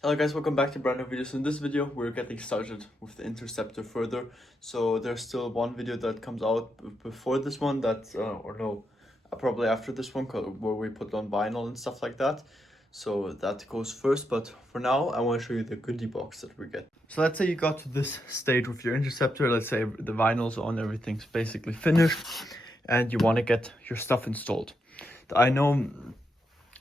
Hello guys, welcome back to brand new videos. In this video, we're getting started with the Interceptor further. So there's still one video that comes out before this one probably after this one, where we put on vinyl and stuff like that. So that goes first, but for now, I want to show you the goodie box that we get. So let's say you got to this stage with your Interceptor. Let's say the vinyl's on, everything's basically finished, and you want to get your stuff installed. I know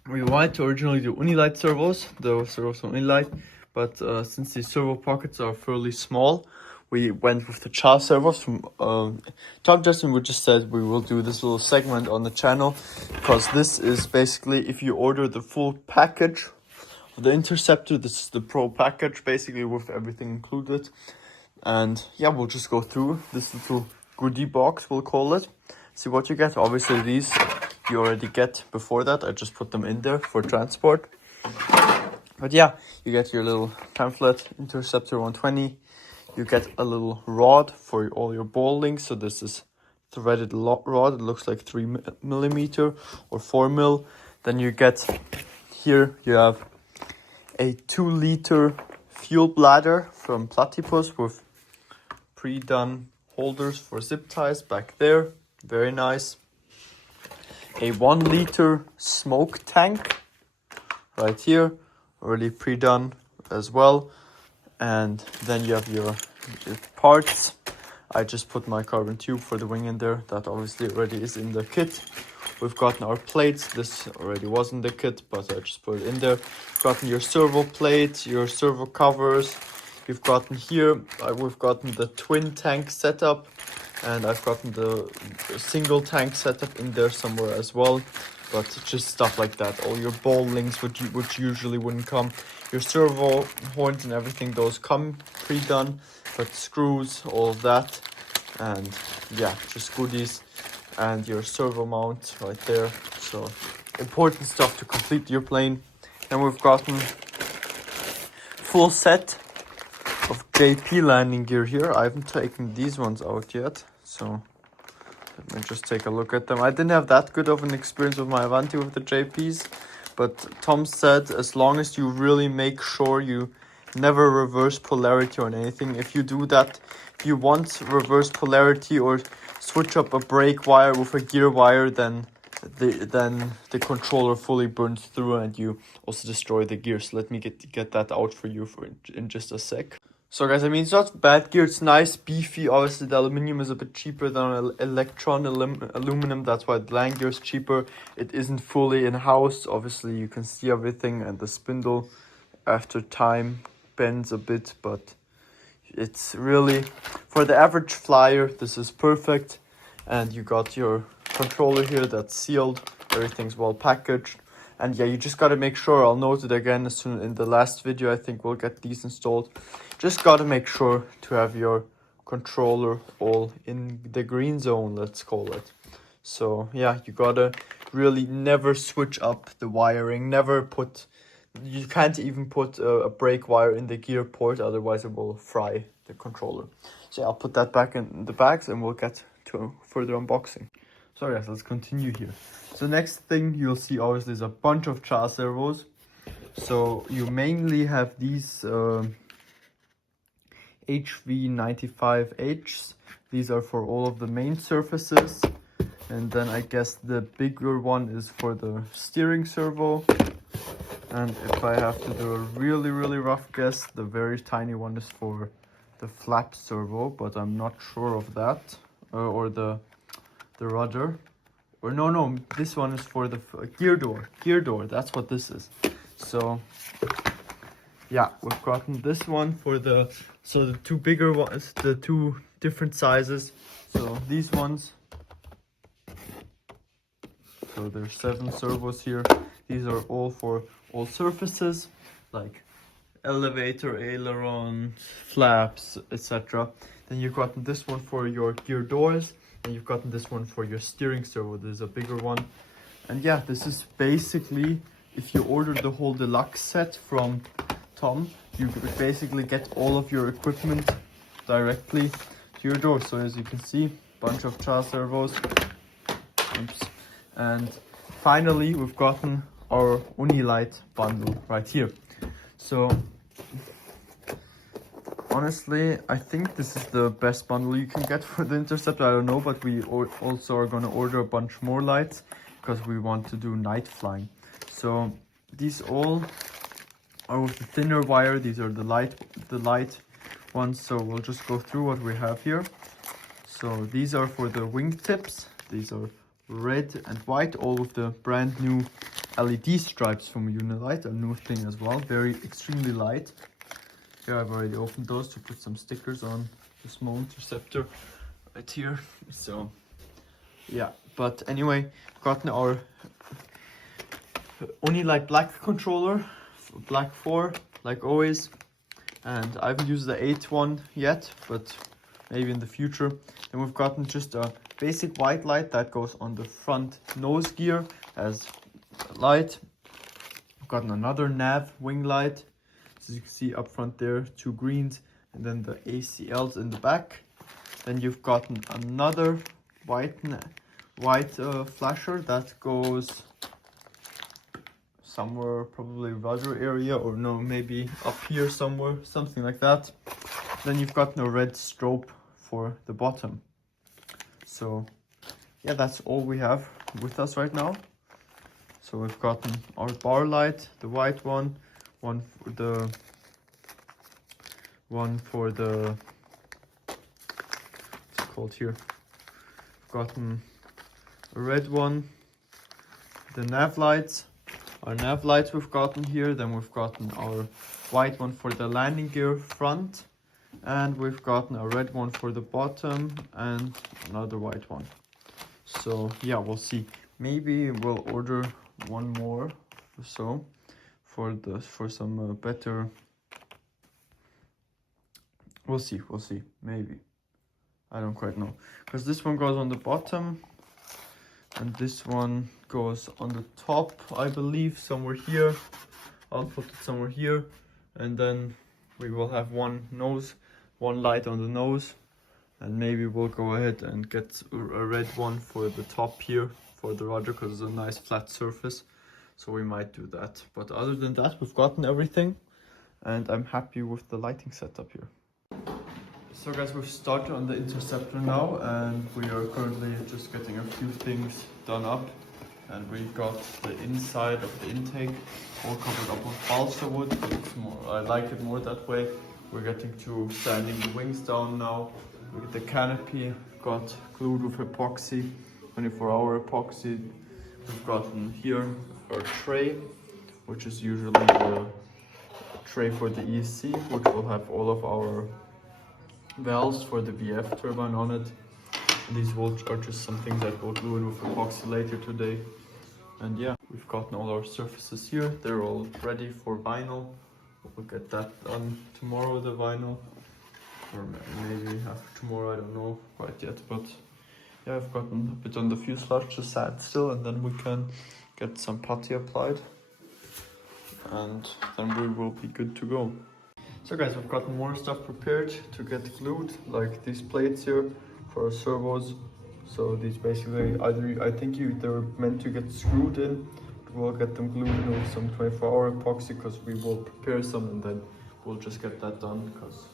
we wanted to originally do Unilight servos, the servos on Unilight, but since these servo pockets are fairly small, we went with the Cha servos from Tom Justin. We just said we will do this little segment on the channel, because this is basically, if you order the full package of the Interceptor, this is the Pro package, basically with everything included. And yeah, we'll just go through this little goodie box, we'll call it. See what you get. Obviously these you already get before that. I just put them in there for transport. But yeah, you get your little pamphlet, Interceptor 120. You get a little rod for all your ball links. So this is threaded rod. It looks like 3mm or 4mm. Then you get here, you have a 2-liter fuel bladder from Platypus with pre-done holders for zip ties back there. Very nice. A 1-liter smoke tank right here, already pre-done as well. And then you have your parts. I just put my carbon tube for the wing in there. That obviously already is in the kit. We've gotten our plates. This already was in the kit, but I just put it in there. Gotten your servo plate, your servo covers. You've gotten here, we've gotten the twin tank setup. And I've gotten the single tank setup in there somewhere as well, but just stuff like that. All your ball links, which usually wouldn't come. Your servo horns and everything, those come pre-done, but screws, all of that, and yeah, just goodies. And your servo mount right there. So important stuff to complete your plane. And we've gotten full set of JP landing gear here. I haven't taken these ones out yet, so let me just take a look at them. I didn't have that good of an experience with my Avanti with the JPs, but Tom said as long as you really make sure you never reverse polarity on anything. If you do that, if you want reverse polarity or switch up a brake wire with a gear wire, then the controller fully burns through and you also destroy the gear. So let me get that out for you in just a sec. So guys, I mean, it's not bad gear, it's nice, beefy. Obviously the aluminum is a bit cheaper than aluminum, that's why the land gear is cheaper. It isn't fully in-house, obviously you can see everything, and the spindle after time bends a bit, but it's really, for the average flyer, this is perfect. And you got your controller here that's sealed, everything's well packaged. And yeah, you just gotta make sure, I'll note it again as soon in the last video, I think we'll get these installed. Just gotta make sure to have your controller all in the green zone, let's call it. So yeah, you gotta really never switch up the wiring, you can't even put a brake wire in the gear port, otherwise it will fry the controller. So yeah, I'll put that back in the bags and we'll get to further unboxing. So guys, let's continue here. So next thing you'll see obviously is a bunch of Cha servos. So you mainly have these HV95Hs. These are for all of the main surfaces. And then I guess the bigger one is for the steering servo. And if I have to do a really rough guess, the very tiny one is for the flap servo, but I'm not sure of that. Or the rudder. Or no, this one is for the gear door, that's what this is. So yeah, we've gotten this one for the two bigger ones, the two different sizes. So these ones, so there's 7 servos here. These are all for all surfaces, like elevator, aileron, flaps, etc. Then you've gotten this one for your gear doors, and you've gotten this one for your steering servo. There's a bigger one. And yeah, this is basically, if you order the whole deluxe set from Tom, you basically get all of your equipment directly to your door. So as you can see, bunch of Cha servos. Oops. And finally, we've gotten our Unilight bundle right here. So honestly, I think this is the best bundle you can get for the Interceptor. I don't know, but we also are gonna order a bunch more lights because we want to do night flying. So these all are with the thinner wire. These are the light ones. So we'll just go through what we have here. So these are for the wingtips. These are red and white, all with the brand new LED stripes from Unilight, a new thing as well. Very extremely light. Here I've already opened those to put some stickers on the small Interceptor right here. So yeah, but anyway, gotten our Unilight black controller, black 4 like always, and I haven't used the 8 one yet, but maybe in the future. Then we've gotten just a basic white light that goes on the front nose gear as light. We've gotten another nav wing light, as you can see up front there, 2 greens, and then the ACLs in the back. Then you've gotten another white flasher that goes somewhere, probably rudder area, or no, maybe up here somewhere, something like that. Then you've got a red strobe for the bottom. So yeah, that's all we have with us right now. So we've gotten our bar light, the white one for the what's it called here? We've gotten a red one, the nav lights. Our nav lights we've gotten here. Then we've gotten our white one for the landing gear front, and we've gotten a red one for the bottom and another white one. So yeah, we'll see. Maybe we'll order one more or so for some better. We'll see. Maybe, I don't quite know, because this one goes on the bottom and this one goes on the top, I believe, somewhere here. I'll put it somewhere here, and then we will have one light on the nose, and maybe we'll go ahead and get a red one for the top here for the rudder, because it's a nice flat surface, so we might do that. But other than that, we've gotten everything, and I'm happy with the lighting setup here. So guys, we've started on the Interceptor now, and we are currently just getting a few things done up. And we got the inside of the intake all covered up with balsa wood. It's more, I like it more that way. We're getting to sanding the wings down now. With the canopy got glued with epoxy, 24-hour epoxy. We've gotten here our tray, which is usually the tray for the ESC, which will have all of our valves for the VF turbine on it. And these are just some things that we'll glue in with epoxy later today. And yeah, we've gotten all our surfaces here. They're all ready for vinyl. We'll get that done tomorrow, the vinyl. Or maybe after tomorrow, I don't know quite yet. But yeah, I've gotten a bit on the fuselage to sand still, and then we can get some putty applied. And then we will be good to go. So guys, we've gotten more stuff prepared to get glued, like these plates here for our servos. So these basically, I think they're meant to get screwed in. We'll get them glued in with some 24-hour epoxy, because we will prepare some and then we'll just get that done, because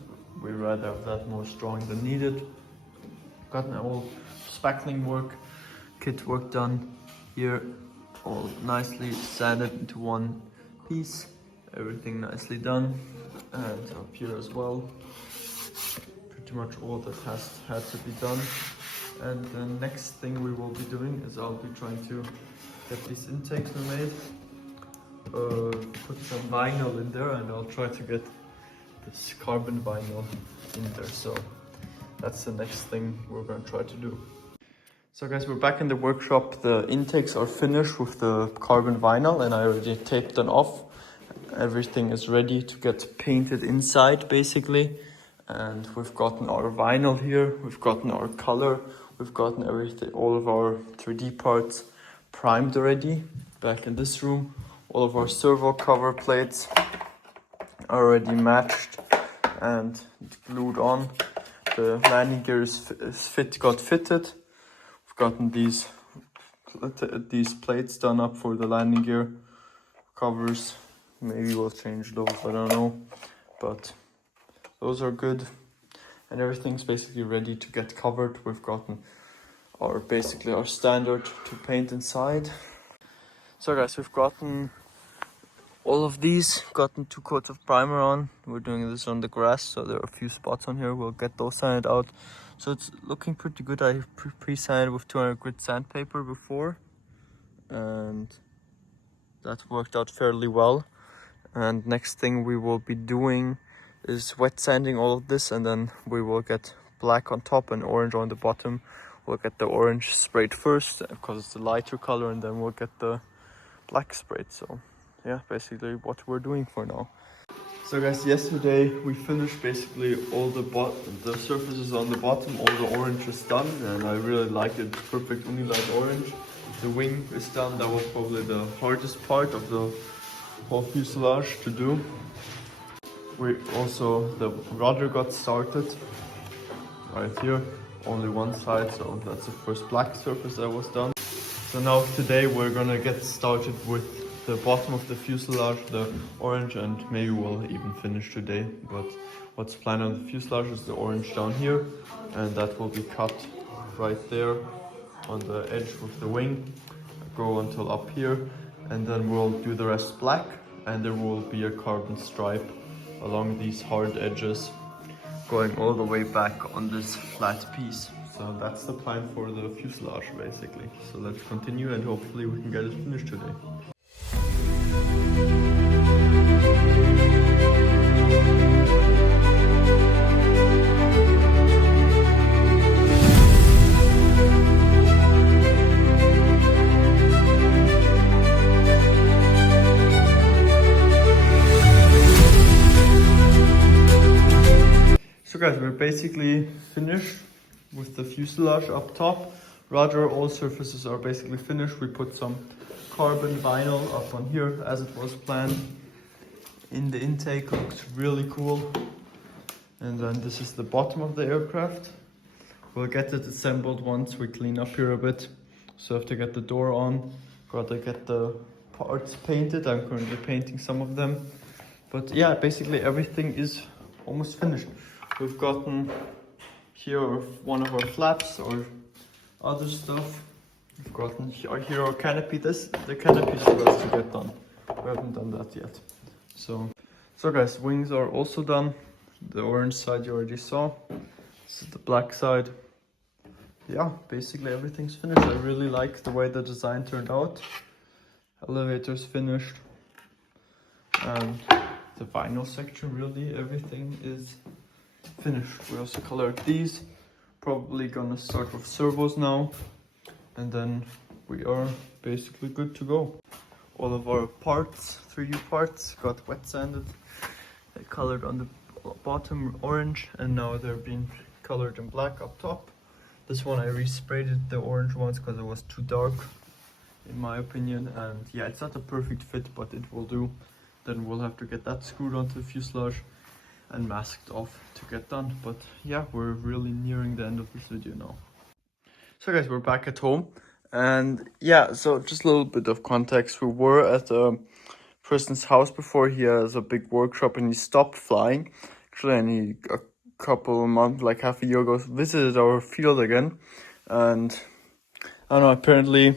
we rather have that more strong than needed. Gotten all spackling kit work done here, all nicely sanded into one piece. Everything nicely done, and up here as well. Pretty much all that had to be done. And the next thing we will be doing is I'll be trying to get these intakes made, put some vinyl in there, and I'll try to get this carbon vinyl in there. So that's the next thing we're going to try to do. So guys, we're back in the workshop. The intakes are finished with the carbon vinyl, and I already taped them off. Everything is ready to get painted inside, basically. And we've gotten our vinyl here, we've gotten our color, we've gotten everything, all of our 3D parts primed already. Back in this room, all of our servo cover plates are already matched and glued on. The landing gear got fitted. We've gotten these plates done up for the landing gear covers. maybe we'll change those, I don't know, but those are good. And everything's basically ready to get covered. We've gotten basically our standard to paint inside. So guys, we've gotten all of these, gotten 2 coats of primer on. We're doing this on the grass, so there are a few spots on here. We'll get those sanded out. So it's looking pretty good. I pre-sanded with 200 grit sandpaper before, and that worked out fairly well. And next thing we will be doing is wet sanding all of this, and then we will get black on top and orange on the bottom. We'll get the orange sprayed first because it's the lighter color, and then we'll get the black sprayed. So yeah, basically what we're doing for now. So guys, yesterday we finished basically all the surfaces on the bottom. All the orange is done, and I really like it. It's perfect unilight orange. The wing is done. That was probably the hardest part of the whole fuselage to do. The rudder got started right here, only one side, so that's the first black surface that was done. So now today we're gonna get started with the bottom of the fuselage, the orange, and maybe we'll even finish today. But what's planned on the fuselage is the orange down here, and that will be cut right there on the edge with the wing, go until up here, and then we'll do the rest black, and there will be a carbon stripe along these hard edges going all the way back on this flat piece. So that's the plan for the fuselage basically. So let's continue and hopefully we can get it finished today. So guys, we're basically finished with the fuselage up top. Rudder, all surfaces are basically finished. We put some carbon vinyl up on here as it was planned. In the intake, looks really cool. And then this is the bottom of the aircraft. We'll get it assembled once we clean up here a bit. So I have to get the door on, gotta get the parts painted. I'm currently painting some of them. But yeah, basically everything is almost finished. We've gotten here one of our flaps or other stuff. We've gotten here our canopy. The canopy still has to get done. We haven't done that yet. So guys, wings are also done. The orange side you already saw. This is the black side. Yeah, basically everything's finished. I really like the way the design turned out. Elevator's finished. And the vinyl section, really everything is finished. We also colored these. Probably gonna start with servos now, and then we are basically good to go. All of our parts, 3U parts, got wet sanded. They colored on the bottom orange, and now they're being colored in black up top. This one I resprayed it, the orange ones, because it was too dark in my opinion, and yeah, it's not a perfect fit, but it will do. Then we'll have to get that screwed onto the fuselage and masked off to get done. But yeah, we're really nearing the end of this video now. So guys, we're back at home, and yeah, so just a little bit of context. We were at a person's house before. He has a big workshop and he stopped flying actually, and he a couple of months, like half a year ago, visited our field again. And I don't know, apparently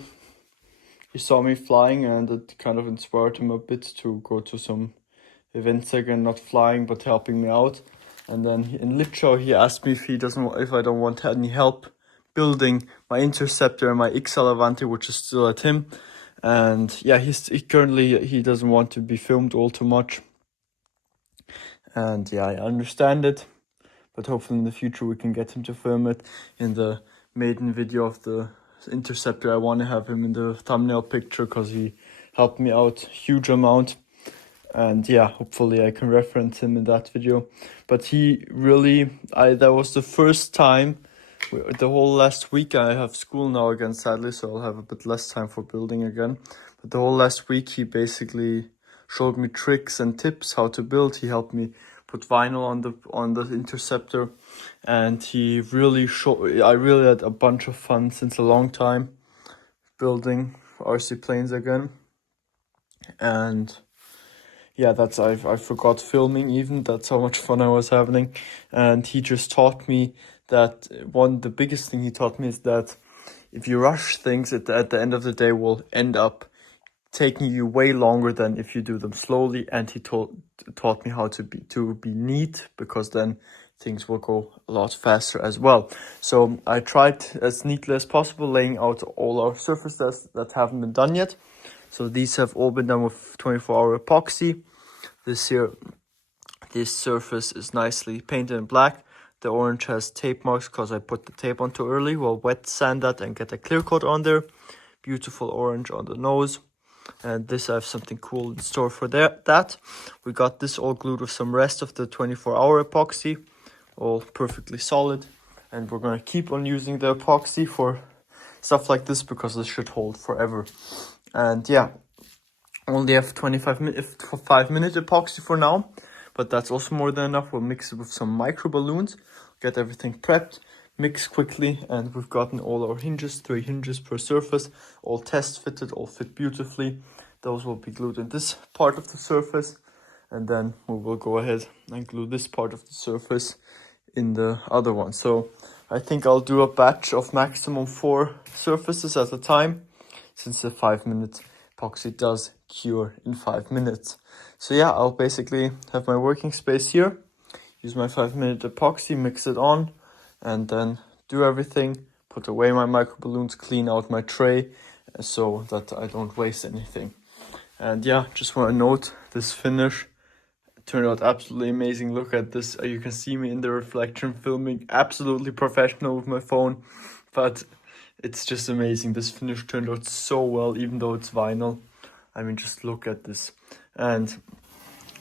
he saw me flying, and it kind of inspired him a bit to go to some events again, not flying but helping me out. And then in Lipschau he asked me if I don't want any help building my Interceptor and my XL Avante, which is still at him. And yeah, he currently doesn't want to be filmed all too much, and yeah, I understand it, but hopefully in the future we can get him to film it. In the maiden video of the Interceptor, I want to have him in the thumbnail picture because he helped me out huge amount. And yeah, hopefully I can reference him in that video. But he really, that was the first time, the whole last week. I have school now again, sadly, so I'll have a bit less time for building again. But the whole last week he basically showed me tricks and tips how to build. He helped me put vinyl on the Interceptor, and he really I really had a bunch of fun since a long time building RC planes again. And yeah, I forgot filming even. That's how much fun I was having. And he just taught me that the biggest thing he taught me is that if you rush things at the end of the day will end up taking you way longer than if you do them slowly. And he taught me how to be neat, because then things will go a lot faster as well. So I tried as neatly as possible laying out all our surfaces that haven't been done yet. So these have all been done with 24-hour epoxy. This surface is nicely painted in black. The orange has tape marks because I put the tape on too early. We'll wet sand that and get a clear coat on there. Beautiful orange on the nose. And this, I have something cool in store for that. We got this all glued with some rest of the 24-hour epoxy. All perfectly solid. And we're going to keep on using the epoxy for stuff like this, because this should hold forever. And yeah, only have 5 minute epoxy for now, but that's also more than enough. We'll mix it with some micro balloons, get everything prepped, mix quickly, and we've gotten all our hinges, 3 hinges per surface, all test fitted, all fit beautifully. Those will be glued in this part of the surface, and then we will go ahead and glue this part of the surface in the other one. So I think I'll do a batch of maximum 4 surfaces at a time, since the 5 minute epoxy does cure in 5 minutes. So yeah, I'll basically have my working space here, use my 5 minute epoxy, mix it on, and then do everything, put away my micro balloons, clean out my tray so that I don't waste anything. And yeah, just want to note this finish turned out absolutely amazing. Look at this. You can see me in the reflection filming, absolutely professional with my phone, but it's just amazing. This finish turned out so well, even though it's vinyl. I mean, just look at this. And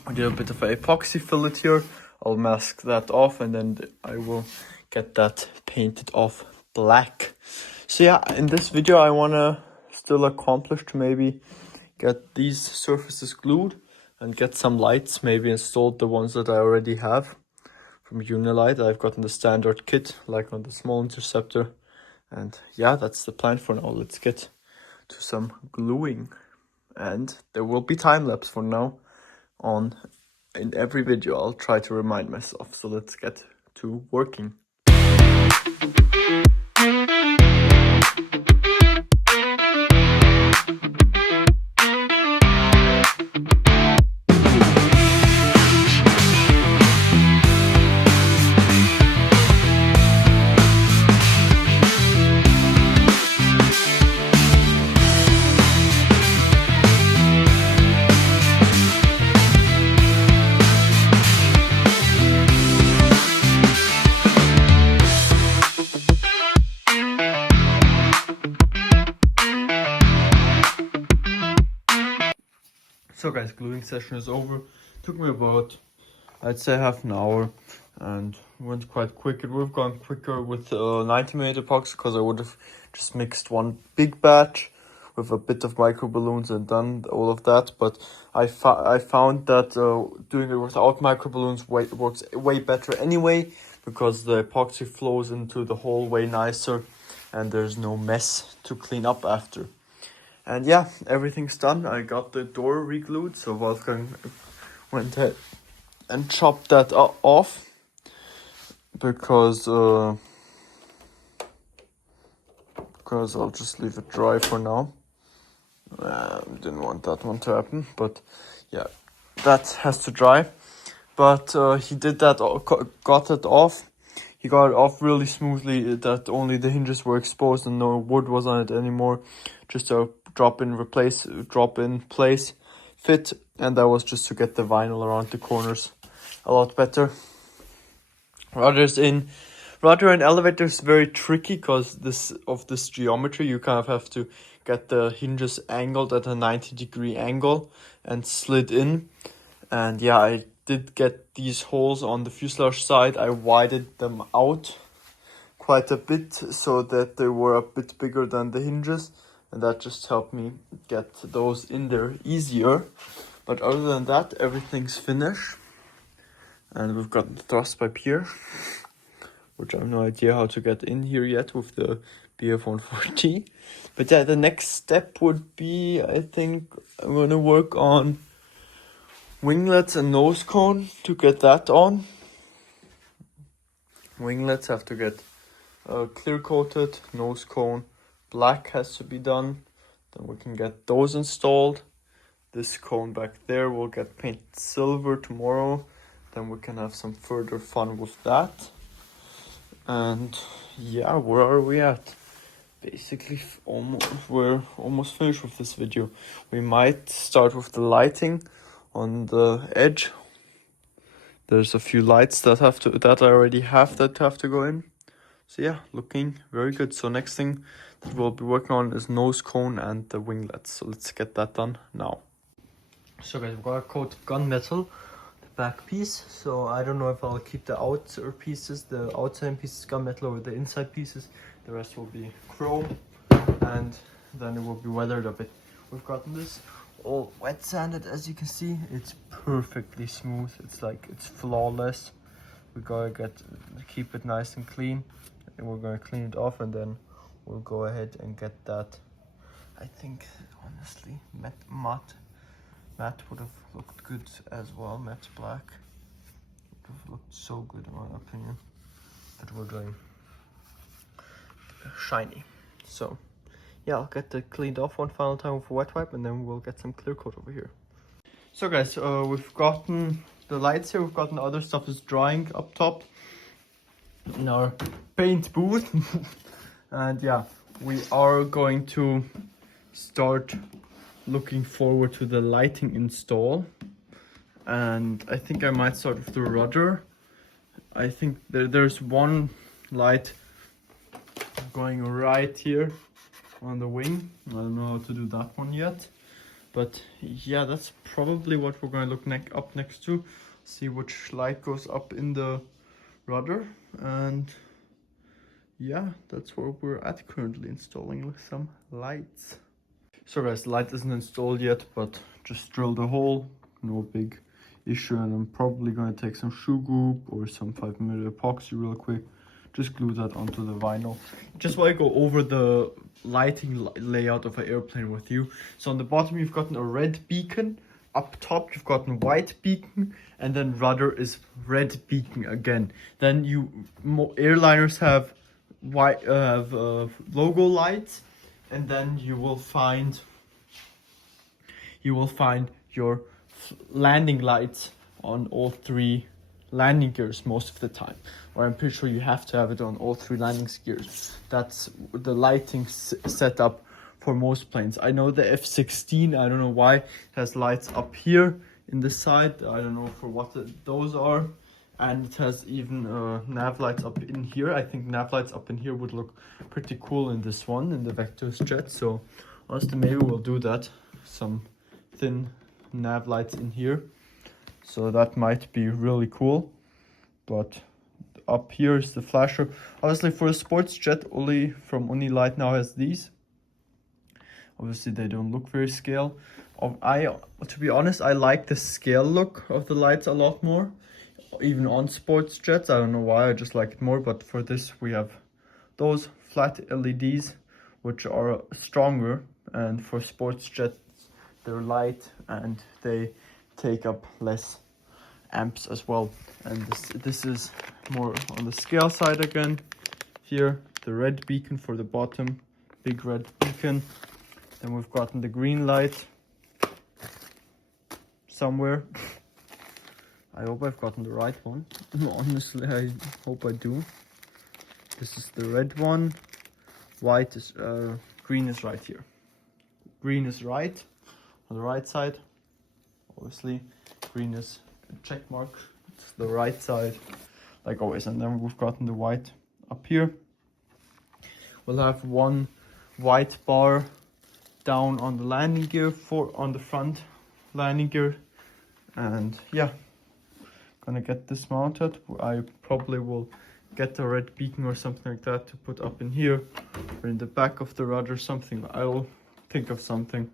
I did a bit of an epoxy fillet here. I'll mask that off, and then I will get that painted off black. So yeah, in this video I want to still accomplish to maybe get these surfaces glued and get some lights maybe installed, the ones that I already have from Unilight. I've gotten the standard kit like on the small Interceptor. And yeah, that's the plan for now. Let's get to some gluing, and there will be time lapse for now in every video. I'll try to remind myself. So let's get to working. So guys, gluing session is over. Took me about, I'd say, half an hour, and went quite quick. It would have gone quicker with 90mm epoxy, because I would have just mixed one big batch with a bit of micro balloons and done all of that. But I found that doing it without micro balloons works way better anyway, because the epoxy flows into the hole way nicer, and there's no mess to clean up after. And yeah, everything's done. I got the door re-glued, so Wolfgang went ahead and chopped that off, because I'll just leave it dry for now. Didn't want that one to happen, but yeah, that has to dry. But he did that, got it off. He got it off really smoothly, that only the hinges were exposed and no wood was on it anymore. Just a drop in place fit, and that was just to get the vinyl around the corners a lot better. Rudder and elevator is very tricky because this geometry. You kind of have to get the hinges angled at a 90-degree angle and slid in. And yeah, I did get these holes on the fuselage side. I widened them out quite a bit so that they were a bit bigger than the hinges, and that just helped me get those in there easier. But other than that, everything's finished. And we've got the thrust pipe here, which I have no idea how to get in here yet with the BF-140. But yeah, the next step would be, I think I'm going to work on winglets and nose cone to get that on. Winglets have to get clear coated, nose cone black has to be done. Then we can get those installed. This cone back there will get painted silver tomorrow. Then we can have some further fun with that. And yeah, where are we at? Basically, we're almost finished with this video. We might start with the lighting on the edge. There's a few lights that I already have that have to go in. So yeah, looking very good. So next thing that we'll be working on is nose cone and the winglets. So let's get that done now. So guys, we've got a coat gunmetal, the back piece. So I don't know if I'll keep the outer pieces, the outside pieces gunmetal, or the inside pieces. The rest will be chrome, and then it will be weathered a bit. We've gotten this all wet sanded, as you can see. It's perfectly smooth. It's flawless. We gotta keep it nice and clean. And we're gonna clean it off, and then we'll go ahead and get that. I think honestly, matte would have looked good as well. Matte black would have looked so good in my opinion. But we're doing shiny. So yeah, I'll get it cleaned off one final time with a wet wipe, and then we'll get some clear coat over here. So guys, we've gotten the lights here, we've gotten the other stuff is drying up top in our paint booth. And yeah, we are going to start looking forward to the lighting install. And I think I might start with the rudder. I think there's one light going right here on the wing. I don't know how to do that one yet, but yeah, that's probably what we're going to look up next to. See which light goes up in the rudder, and yeah, that's where we're at currently, installing some lights. So guys, the light isn't installed yet, but just drilled a hole, no big issue, and I'm probably going to take some shoe group or some 5mm epoxy real quick, just glue that onto the vinyl. Just while I go over the lighting layout of an airplane with you. So on the bottom you've gotten a red beacon, up top you've gotten white beacon, and then rudder is red beacon again. Then airliners have white logo lights, and then you will find your landing lights on all three landing gears most of the time, or I'm pretty sure you have to have it on all three landing gears. That's the lighting set up for most planes. I know the F-16, I don't know why, it has lights up here in the side. I don't know for what those are. And it has even nav lights up in here. I think nav lights up in here would look pretty cool in this one, in the Vector's jet. So honestly, maybe we'll do that. Some thin nav lights in here. So that might be really cool. But up here is the flasher. Obviously for a sports jet, Uli from Unilight now has these. Obviously they don't look very scale. To be honest, I like the scale look of the lights a lot more. Even on sports jets, I don't know why, I just like it more. But for this we have those flat LEDs, which are stronger, and for sports jets they're light and they take up less amps as well. And this is more on the scale side again. Here the red beacon for the bottom, big red beacon. Then we've gotten the green light somewhere. I hope I've gotten the right one. Honestly, I hope I do. This is the red one. White is green is right here. Green is right on the right side. Obviously, green is a check mark. It's the right side, like always. And then we've gotten the white up here. We'll have one white bar down on the landing gear, on the front landing gear, and yeah. Gonna get this mounted. I probably will get a red beacon or something like that to put up in here or in the back of the rudder, something. I'll think of something.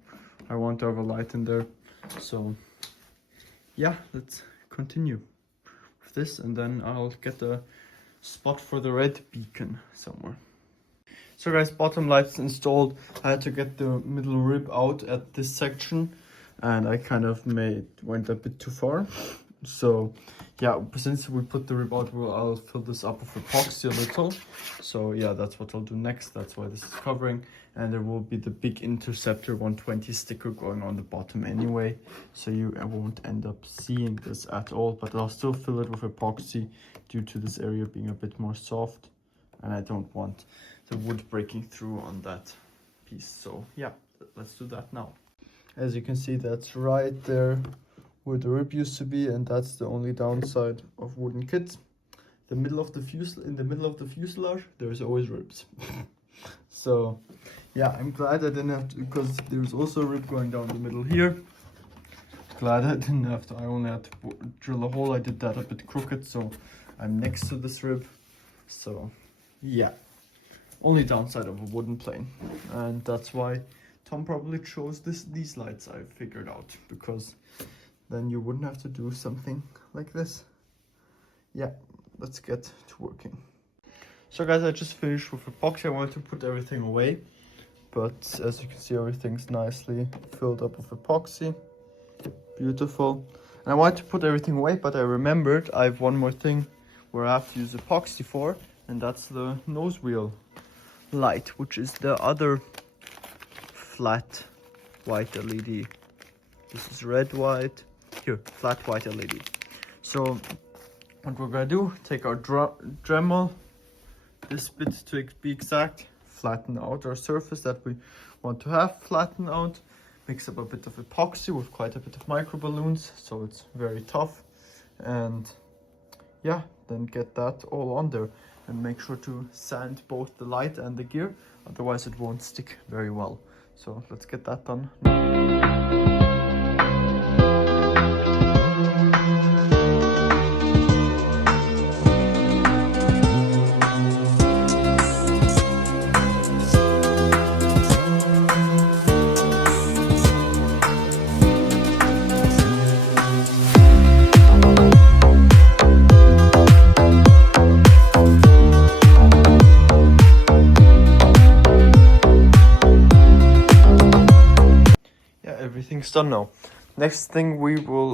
I want to have a light in there. So yeah, let's continue with this, and then I'll get a spot for the red beacon somewhere. So guys, bottom lights installed. I had to get the middle rib out at this section, and I kind of went a bit too far. So yeah, since we put the rib out, I'll fill this up with epoxy a little. So yeah, that's what I'll do next. That's why this is covering, and there will be the big Interceptor 120 sticker going on the bottom anyway, so I won't end up seeing this at all. But I'll still fill it with epoxy due to this area being a bit more soft, and I don't want the wood breaking through on that piece. So yeah, let's do that now. As you can see, that's right there where the rib used to be, and that's the only downside of wooden kits. In the middle of the fuselage, there's always ribs. So yeah, I'm glad I didn't have to, because there's also a rib going down the middle here. Glad I didn't have to, I only had to drill a hole. I did that a bit crooked, so I'm next to this rib. So yeah, only downside of a wooden plane, and that's why Tom probably chose these lights, I figured out, because then you wouldn't have to do something like this. Yeah, let's get to working. So guys, I just finished with epoxy. I wanted to put everything away, but as you can see, everything's nicely filled up with epoxy. Beautiful. And I wanted to put everything away, but I remembered I have one more thing where I have to use epoxy for, and that's the nose wheel light, which is the other flat white LED. This is red, white. Here, flat white LED. So what we're gonna do, take our Dremel, this bit to be exact, flatten out our surface that we want to have flattened out, mix up a bit of epoxy with quite a bit of micro balloons, so it's very tough, and yeah, then get that all on there, and make sure to sand both the light and the gear, otherwise it won't stick very well. So let's get that done. Everything's done now. Next thing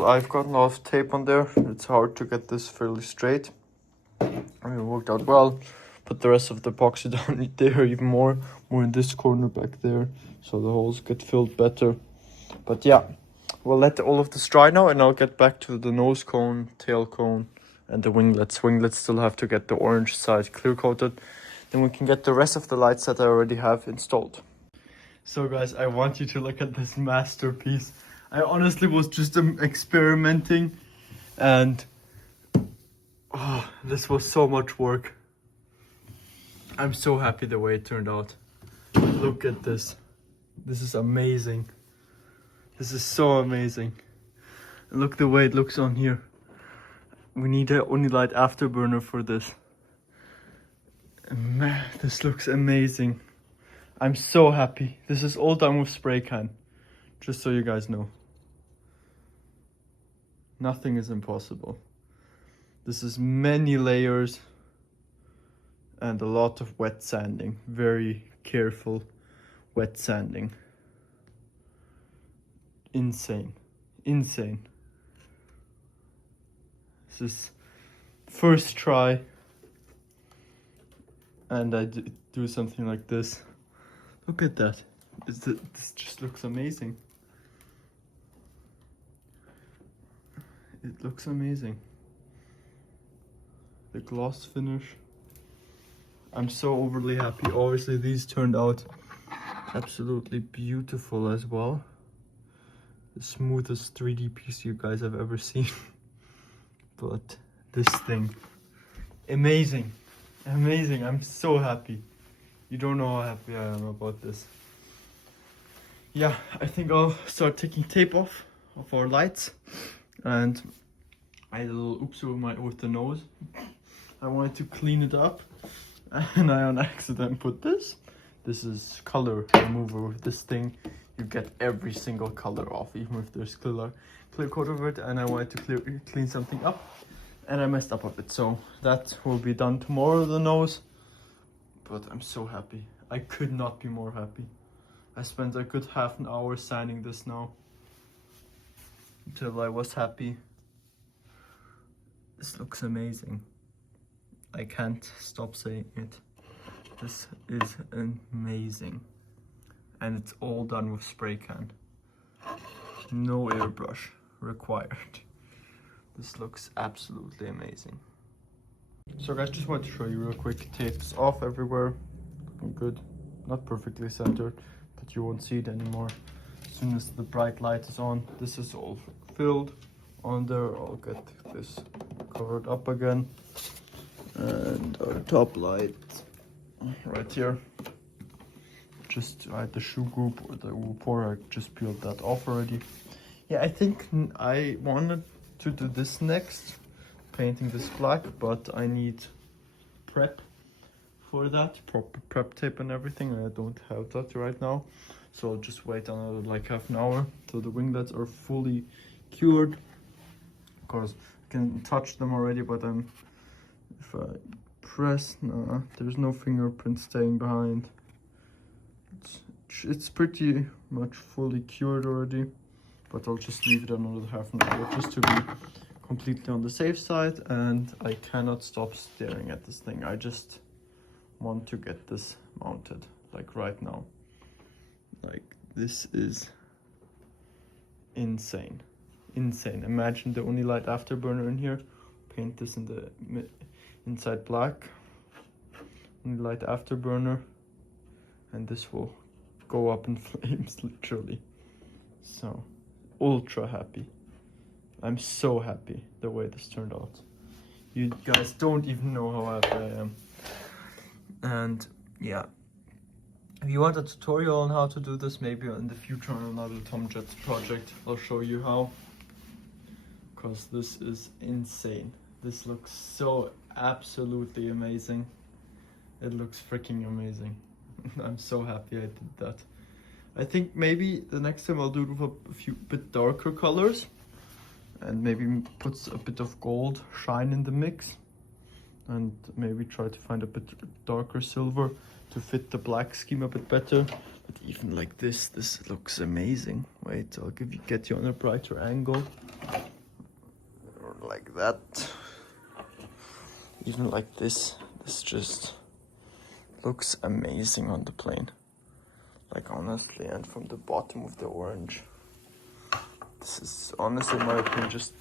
I've got a lot of tape on there. It's hard to get this fairly straight. I mean, it worked out well. Put the rest of the epoxy down there, even more in this corner back there, so the holes get filled better. But yeah, we'll let all of this dry now, and I'll get back to the nose cone, tail cone, and the winglets. Winglets still have to get the orange side clear coated. Then we can get the rest of the lights that I already have installed. So guys, I want you to look at this masterpiece. I honestly was just experimenting, and oh, this was so much work. I'm so happy the way it turned out. Look at this. This is amazing. This is so amazing. Look the way it looks on here. We need a only light afterburner for this. Man, this looks amazing. I'm so happy. This is all done with spray can, just so you guys know. Nothing is impossible. This is many layers and a lot of wet sanding. Very careful wet sanding. Insane. Insane. This is first try, and I do something like this. Look at that. This just looks amazing. It looks amazing. The gloss finish. I'm so overly happy. Obviously these turned out absolutely beautiful as well. The smoothest 3D piece you guys have ever seen. But this thing, amazing. Amazing. I'm so happy. You don't know how happy I am about this. Yeah, I think I'll start taking tape off of our lights. And I had a little oops with the nose. I wanted to clean it up, and I on accident put this. This is color remover. With this thing, you get every single color off, even if there's clear coat over it. And I wanted to clean something up, and I messed up a bit. So that will be done tomorrow, the nose. But I'm so happy. I could not be more happy. I spent a good half an hour sanding this now. until I was happy. This looks amazing. I can't stop saying it. This is amazing. And it's all done with spray can. No airbrush required. This looks absolutely amazing. So guys, just wanted to show you real quick. Tape's off everywhere. Looking good. Not perfectly centered, but you won't see it anymore as soon as the bright light is on. This is all filled on there. I'll get this covered up again. And our top light right here. Just the shoe group or the pour, I just peeled that off already. Yeah, I think I wanted to do this next, painting this black, but I need prep for that, proper prep tape and everything, and I don't have that right now. So I'll just wait another like half an hour till the winglets are fully cured. Of course, I can touch them already, but if I press, nah, there's no fingerprint staying behind. It's pretty much fully cured already, but I'll just leave it another half an hour just to be completely on the safe side. And I cannot stop staring at this thing. I just want to get this mounted like right now. Like, this is insane. Imagine the only light afterburner in here. Paint this in the inside black, only light afterburner, and this will go up in flames literally. So ultra happy. I'm so happy the way this turned out. You guys don't even know how happy I am. And yeah, if you want a tutorial on how to do this, maybe in the future on another Tomjets project, I'll show you how, because this is insane. This looks so absolutely amazing. It looks freaking amazing. I'm so happy I did that. I think maybe the next time I'll do it with a few bit darker colors, and maybe put a bit of gold shine in the mix, and maybe try to find a bit darker silver to fit the black scheme a bit better. But even like this looks amazing. Wait, I'll get you on a brighter angle, or like that. Even like this just looks amazing on the plane. Like, honestly, and from the bottom with the orange, this is honestly, in my opinion, just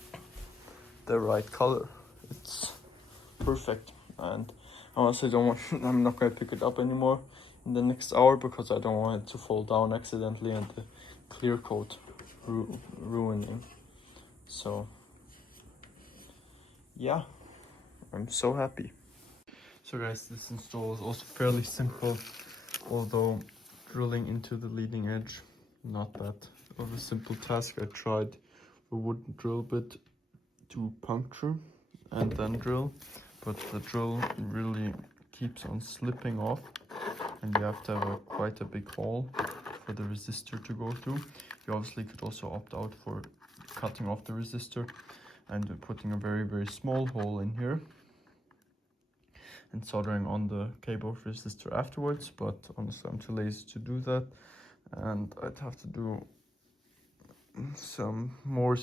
the right color. It's perfect. And honestly, I'm not gonna pick it up anymore in the next hour, because I don't want it to fall down accidentally and the clear coat ruining. So yeah, I'm so happy. So guys, this install is also fairly simple, although drilling into the leading edge, not that of a simple task. I tried a wooden drill bit to puncture and then drill, but the drill really keeps on slipping off, and you have to have quite a big hole for the resistor to go through. You obviously could also opt out for cutting off the resistor and putting a very, very small hole in here and soldering on the cable resistor afterwards, but honestly I'm too lazy to do that, and I'd have to do some more.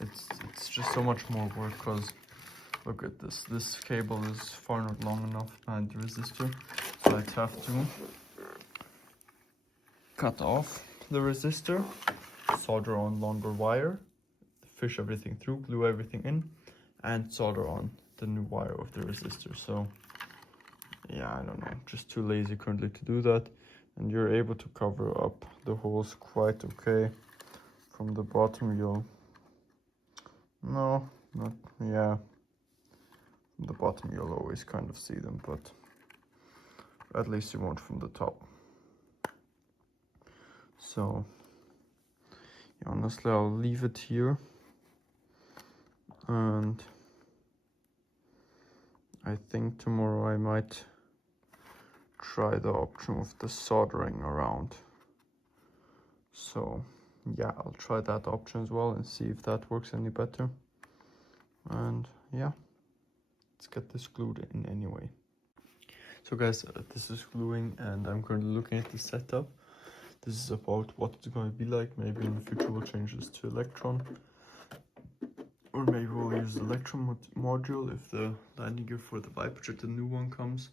It's just so much more work, because look at this cable is far not long enough behind the resistor, so I'd have to cut off the resistor, solder on longer wire, fish everything through, glue everything in, and solder on the new wire of the resistor. So yeah, I don't know, just too lazy currently to do that. And you're able to cover up the holes quite okay. From the bottom from the bottom you'll always kind of see them, but at least you won't from the top. So yeah, honestly, I'll leave it here, and I think tomorrow I might try the option of the soldering around. So yeah, I'll try that option as well and see if that works any better. And yeah, let's get this glued in anyway. So guys, this is gluing, and I'm currently looking at the setup. This is about what it's going to be like. Maybe in the future we'll change this to Electron. Or maybe we'll use the Electron module if the landing gear for the Viper jet, the new one, comes.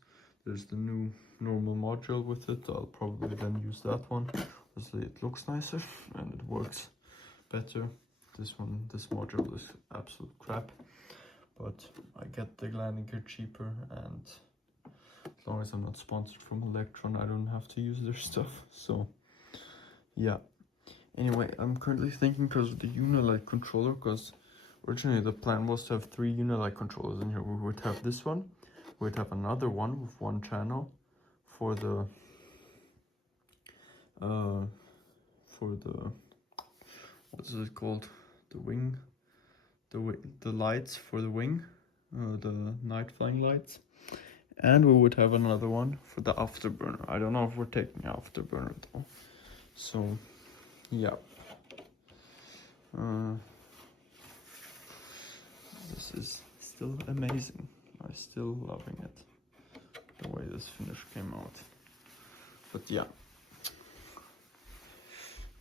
There's the new normal module with it. I'll probably then use that one. Obviously it looks nicer and it works better. This module is absolute crap. But I get the landing gear cheaper, and as long as I'm not sponsored from Electron, I don't have to use their stuff. So yeah. Anyway, I'm currently thinking because of the Unilight controller, because originally the plan was to have 3 Unilight controllers in here. We would have this one, we would have another one with 1 channel for the what's it called? The wing, the lights for the wing, the night flying lights. And we would have another one for the afterburner. I don't know if we're taking afterburner though. So yeah. This is still amazing. I'm still loving it, the way this finish came out. But yeah,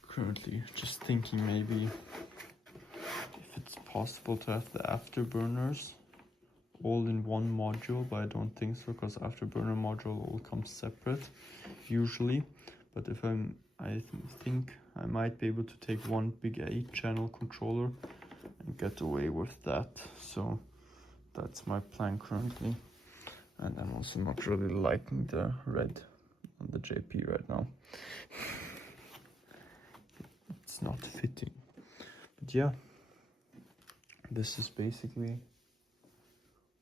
currently just thinking maybe if it's possible to have the afterburners all in one module, but I don't think so, because afterburner module all comes separate usually. But if I think I might be able to take one big 8-channel controller and get away with that. So that's my plan currently. And I'm also not really liking the red on the JP right now. It's not fitting. But yeah, this is basically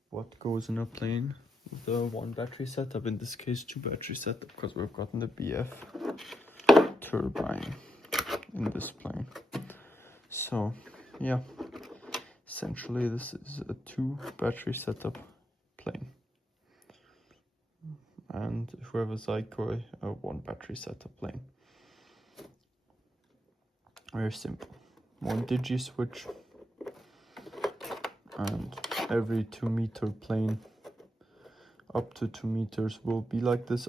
what goes in a plane with the 1 battery setup. In this case 2 battery setup, because we've gotten the BF turbine in this plane. So yeah, essentially this is a 2 battery setup plane, and if we have a Zyko, a 1 battery setup plane. Very simple. 1 digi switch, and every 2 meter plane up to 2 meters will be like this,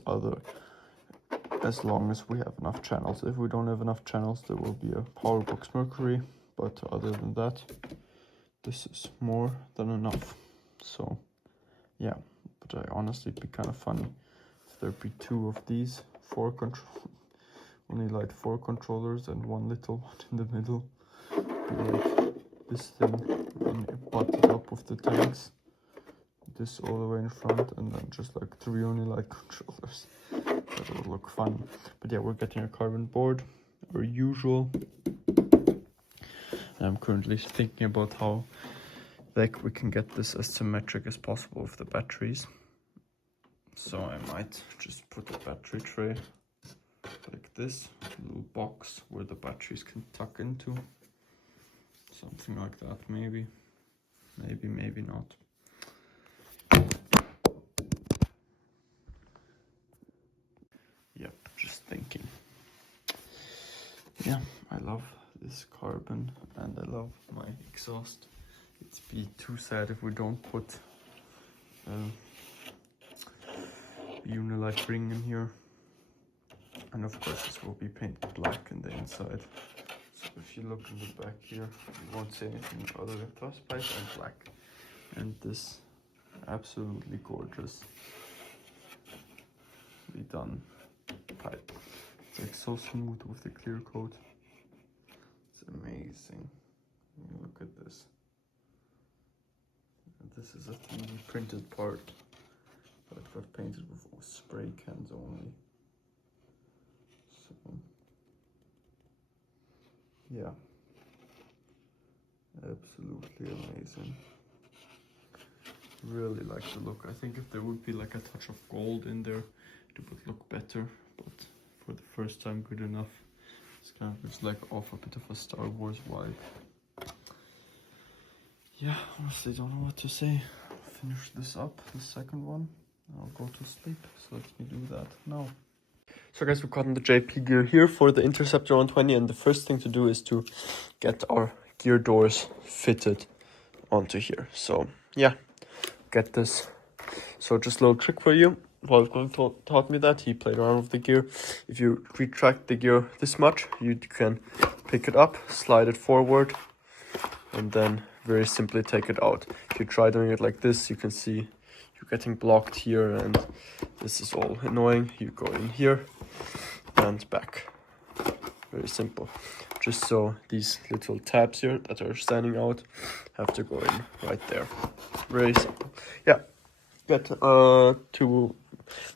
as long as we have enough channels. If we don't have enough channels, there will be a power box Mercury, but other than that, this is more than enough. So yeah, but I honestly, it'd be kind of funny if there'd be 2 of these, 4 only like 4 controllers and 1 little one in the middle, be like this thing butted up with the tanks, this all the way in front, and then just like 3 only like controllers. That would look fun. But yeah, we're getting a carbon board, our usual. I'm currently thinking about how like we can get this as symmetric as possible with the batteries. So I might just put a battery tray like this, a little box where the batteries can tuck into. Something like that, maybe not. Yep, just thinking. Yeah, I love this carbon and I love my exhaust. It'd be too sad if we don't put Unilight ring in here. And of course this will be painted black in the inside. So if you look in the back here, you won't see anything other than thrust pipe and black. And this absolutely gorgeous done pipe. It's like so smooth with the clear coat. It's amazing. Look at this. This is a 3D printed part, but it got painted with spray cans only. So yeah, absolutely amazing. Really like the look. I think if there would be like a touch of gold in there, it would look better, but for the first time, good enough. It's kind of just like off a bit of a Star Wars vibe. Yeah, honestly don't know what to say. Finish this up, the second one. I'll go to sleep, so let me do that now. So guys, we've gotten the JP gear here for the Interceptor 120, and the first thing to do is to get our gear doors fitted onto here. So yeah, get this. So just a little trick for you. Wolfgang taught me that. He played around with the gear. If you retract the gear this much, you can pick it up, slide it forward, and then very simply take it out. If you try doing it like this, you can see you're getting blocked here, and this is all annoying. You go in here and back. Very simple. Just so these little tabs here that are standing out have to go in right there. Very simple. Yeah. Get to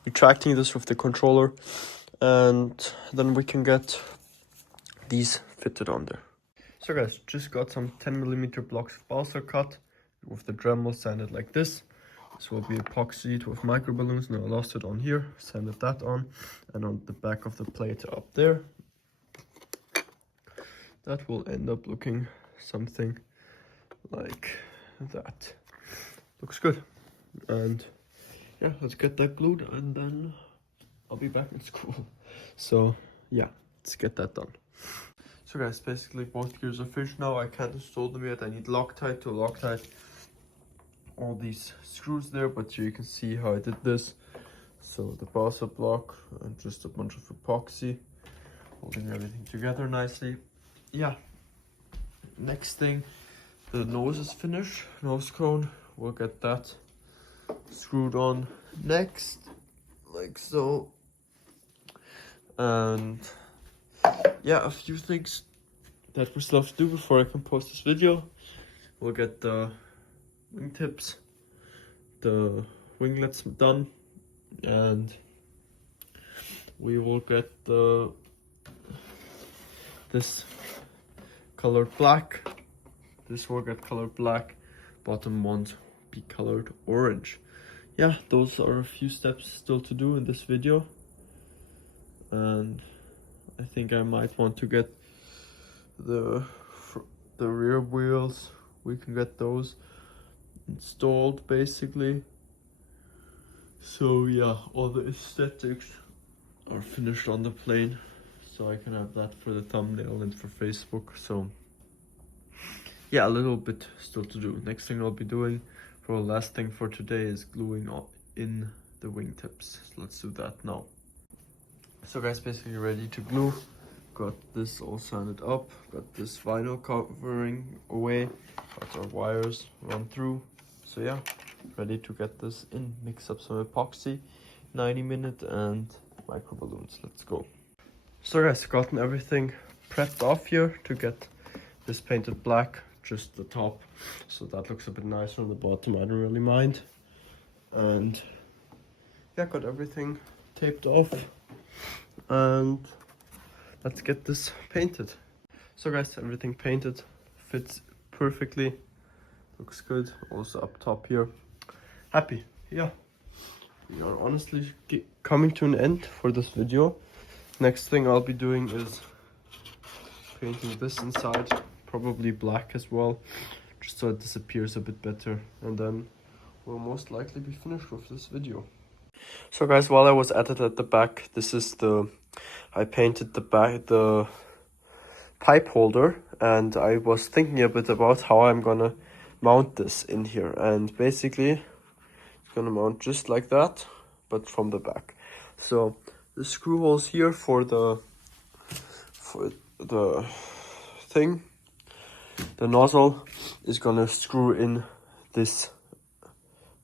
retracting this with the controller, and then we can get these fitted on there. So guys, just got some 10mm blocks of balsa cut with the Dremel sanded like this. This will be epoxied with micro balloons. Now I lost it on here, sanded that on, and on the back of the plate up there. That will end up looking something like that. Looks good. And yeah, let's get that glued, and then I'll be back in school. So yeah, let's get that done. So guys, basically both gears are finished now. I can't install them yet. I need Loctite to Loctite all these screws there, but you can see how I did this. So the balsa block and just a bunch of epoxy holding everything together nicely. Yeah, next thing, the nose is finished, nose cone. We'll get that screwed on next, like so. And yeah, a few things that we still have to do before I can post this video. We'll get the wingtips, the winglets done, and we will get this colored black. This will get colored black, bottom won't be colored orange. Yeah, those are a few steps still to do in this video, and I think I might want to get the rear wheels. We can get those installed basically. So yeah, all the aesthetics are finished on the plane, so I can have that for the thumbnail and for Facebook. So yeah, a little bit still to do. Next thing I'll be doing for the last thing for today is gluing in the wingtips. So let's do that now. So guys, basically ready to glue. Got this all sanded up, got this vinyl covering away, got our wires run through. So yeah, ready to get this in. Mix up some epoxy, 90-minute, and micro balloons. Let's go. So guys, gotten everything prepped off here to get this painted black, just the top, so that looks a bit nicer on the bottom. I don't really mind. And yeah, got everything taped off, and let's get this painted. So guys, everything painted, fits perfectly, looks good. Also up top here, happy. Yeah, we are honestly coming to an end for this video. Next thing I'll be doing is painting this inside, probably black as well, just so it disappears a bit better, and then we'll most likely be finished with this video. So guys, while I was at it at the back, this is I painted the pipe holder, and I was thinking a bit about how I'm gonna mount this in here, and basically it's gonna mount just like that, but from the back. So the screw holes here for the thing, the nozzle is gonna screw in this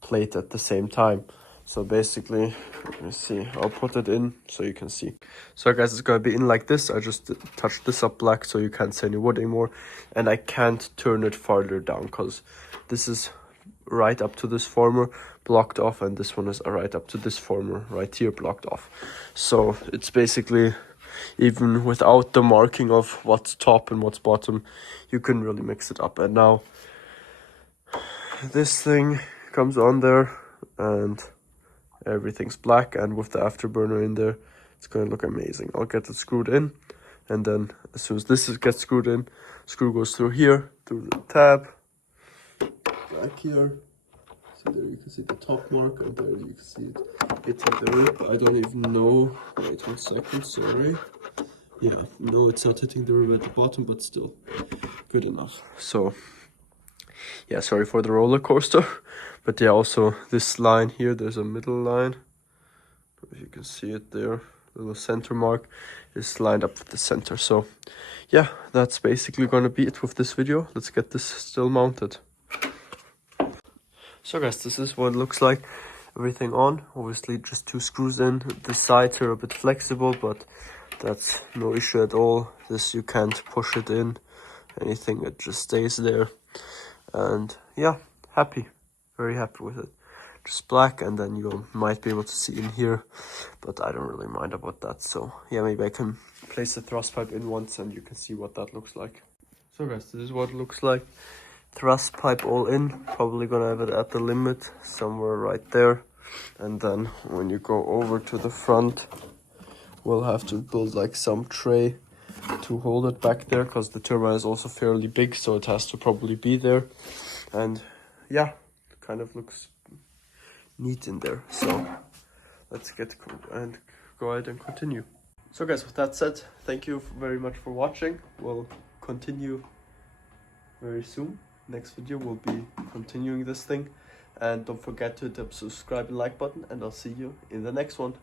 plate at the same time. So basically, let me see, I'll put it in so you can see. So guys, it's gonna be in like this. I just touched this up black so you can't see any wood anymore, and I can't turn it farther down because this is right up to this former blocked off, and this one is right up to this former right here blocked off. So it's basically, even without the marking of what's top and what's bottom, you can really mix it up. And now this thing comes on there, and everything's black, and with the afterburner in there, it's going to look amazing. I'll get it screwed in, and then as soon as this gets screwed in, screw goes through here, through the tab, back here. So there you can see the top mark, and there you can see it hitting the rib. I don't even know. Wait 1 second, sorry. Yeah, no, it's not hitting the rib at the bottom, but still good enough. So yeah, sorry for the roller coaster. But yeah, also this line here, there's a middle line. If you can see it there, little center mark is lined up with the center. So yeah, that's basically gonna be it with this video. Let's get this still mounted. So guys, this is what it looks like. Everything on, obviously just 2 screws in. The sides are a bit flexible, but that's no issue at all. This, you can't push it in, anything, it just stays there. And yeah, very happy with it. Just black, and then you might be able to see in here, but I don't really mind about that. So yeah, maybe I can place the thrust pipe in once and you can see what that looks like. So guys, this is what it looks like. Thrust pipe all in, probably gonna have it at the limit somewhere right there. And then when you go over to the front, we'll have to build like some tray to hold it back there, because the turbine is also fairly big, so it has to probably be there. And yeah, it kind of looks neat in there. So let's go ahead and continue. So guys, with that said, thank you very much for watching. We'll continue very soon. Next video will be continuing this thing, and don't forget to hit the subscribe and like button, and I'll see you in the next one.